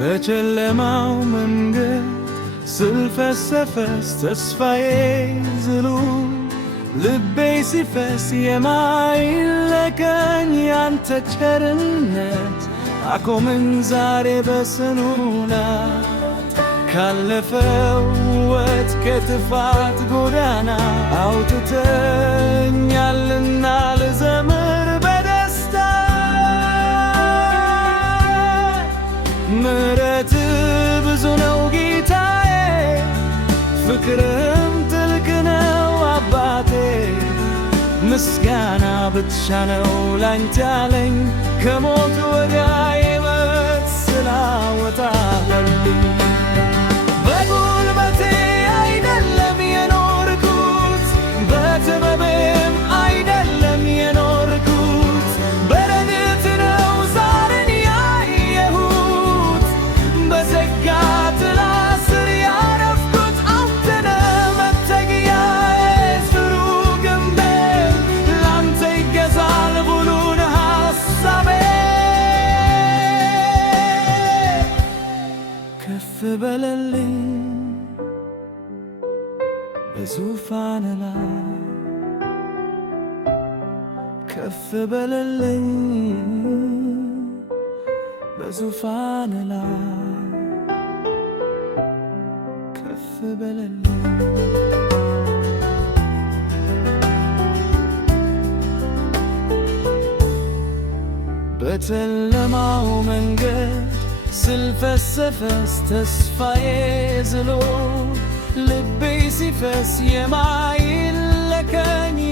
በጨለማው መንገድ ስልፈሰፈስ ተስፋዬ ዝሉ ልቤ ሲፈስ የማይለቀኝ ያንተ ቸርነት አቆመኝ ዛሬ በጽኑ ናት። ካለፈው ሕይወት ከጥፋት ጎዳና አውጥተኛልና ልዘምር በደስታ ምሕረት ብዙ ነው ጌታዬ፣ ፍቅርህም ጥልቅ ነው አባቴ። ምስጋና ብቻ ነው ላንተ ያለኝ ከሞት ወደ ሕይወት ስላወጣኸኝ። በጉልበቴ አይደለም የኖርኩት፣ በጥበቤም አይደለም የኖርኩት፣ በረድኤት ነው ዛሬን ያየሁት። በጸጋ ጥላ ስር ያረፍኩት አንተ ነህ መጠጊያዬ፣ ጽኑ ግንቤ ላንተ ይገዛል ሙሉን ሐሳቤ። ከፍ በልልኝ በዙፋን ላይ፣ ከፍ በልልኝ በዙፋን ላይ፣ ከፍ በልልኝ። በጨለማው መንገድ ስልፈሰፈስ ተስፋዬ ዝሎ ልቤ ሲፈስ የማይለቀኝ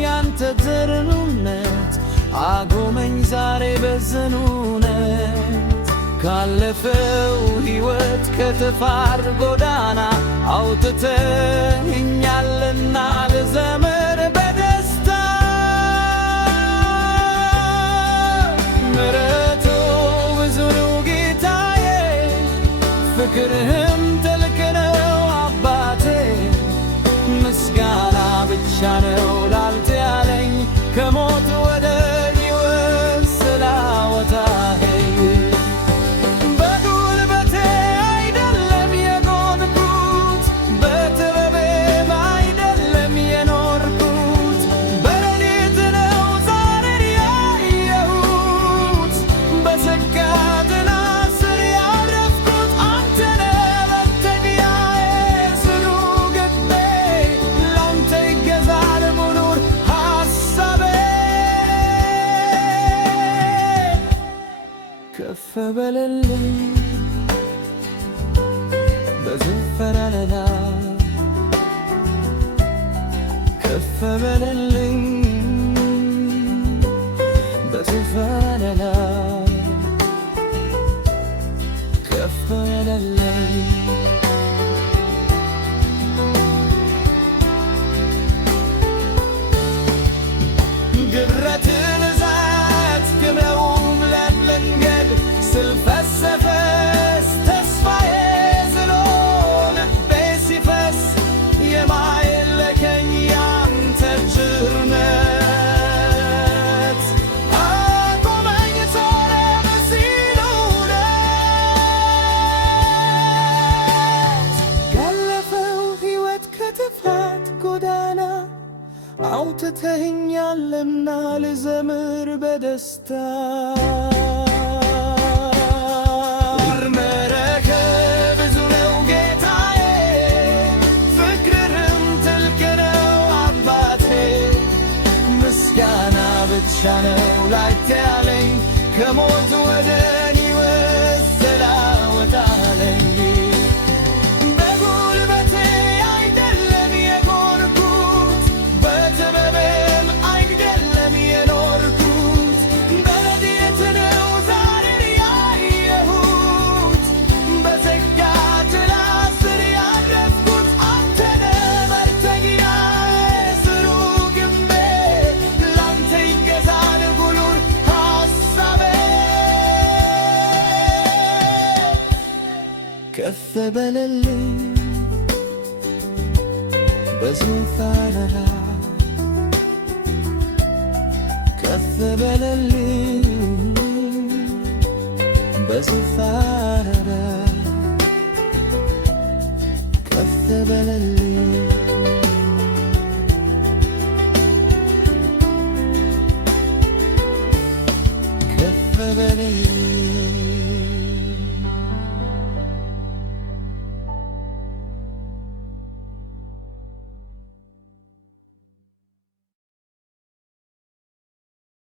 ያንተ ቸርነት አቆመኝ ዛሬ በጽኑ ናት። ካለፈው ሕይወት ከጥፋት ጎዳና አውጥተኸኛልና ልዘምር በደስታ ምሕረቱ ብዙ ነው ጌታዬ፣ ፍቅርህም ጥልቅ ነው አባቴ። ምስጋና ብቻ ነው ላንተ ያለኝ ከሞት ወደ ሕይወት ስላወጣኸኝ። በጉልበቴ አይደለም የቆምኩት፣ በጥበቤም አይደለም የኖርኩት፣ በረድኤት ነው ዛሬን ያየሁት። በጸጋ ጥላ ስር ያረፍኩት አንተ ነህ መጠጊያዬ፣ ጽኑ ግንቤ ላንተ ይገዛል ሙሉን ሐሳቤ። ከፍ በልልኝ በዙፋን ላይ፣ ከፍ በልልኝ በዙፋን ላይ፣ ከፍ በልልኝ። ግረትን ዛት ግብረውም ለመንገድ ስልፈሰፈስ ተስፋዬ ዝሎ ልቤ ሲፈስ የማይለቀኝ ያንተ ቸርነት አቆመኝ ዛሬ በጽኑ ናት። ካለፈው ሕይወት ከጥፋት ጎዳና አውጥተኸኛልና ልዘምር በደስታ ምሕረትህ ብዙ ነው ጌታዬ፣ ፍቅርህም ጥልቅ ነው አባቴ። ምስጋና ብቻ ነው ላንተ ያለኝ ከሞት ወደ ሕይወት ስላወጣኸኝ። በጉልበቴ አይደለም የቆምኩት፣ በጥበቤም አይደለም የኖርኩት፣ በረድኤት ነው ዛሬን ያየሁት። በጸጋ ጥላ ስር ያረፍኩት አንተ ነህ መጠጊያዬ፣ ጽኑ ግንቤ ላንተ ይገዛል ሙሉን ሐሳቤ። ከፍ በልልኝ በዙፋን ላይ፣ ከፍ በልልኝ በዙፋን ላይ በልልኝ ከፍ በልልኝ